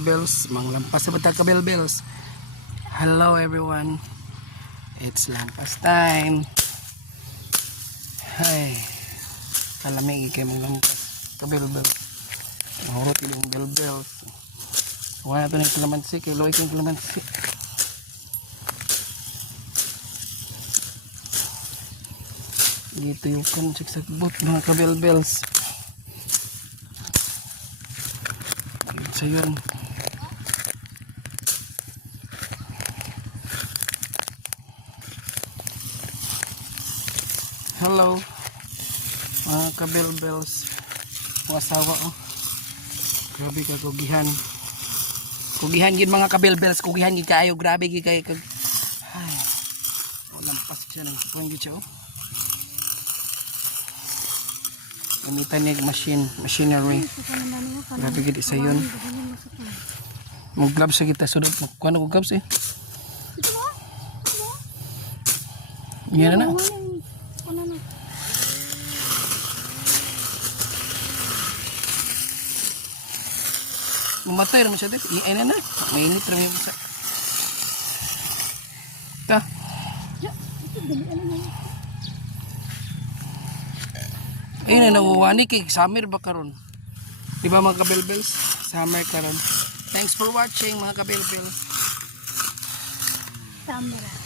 Bells, manglampas sa batang kabel bells. Hello everyone, it's lampas time. Hay, kalamig kayo manglampas kabel bells. Mahurot yung bell bells. Wala ito na yung kalamansi, kay Loy yung kalamansi. Dito yung sagbot mga kabel bells. So yun. Hello mga kabel bells, mga asawa oh. Grabe ka kugihan gid mga kabel bells, kugihan gid kaayo, grabe gid kay kag ay lampas siya ng kuan gid siya oh. Gamitan niya machinery, grabe gid isa yun. Mag gloves sa kita sunod kuan ko gloves eh. Yan na. Mamatay naman siya dito. Iyan na. Mainit naman yung isa. Ito. Ayun na, nawawani kay summer ba karon? Diba mga kabel-bells? Summer karon. Thanks for watching mga kabel-bells. Summer.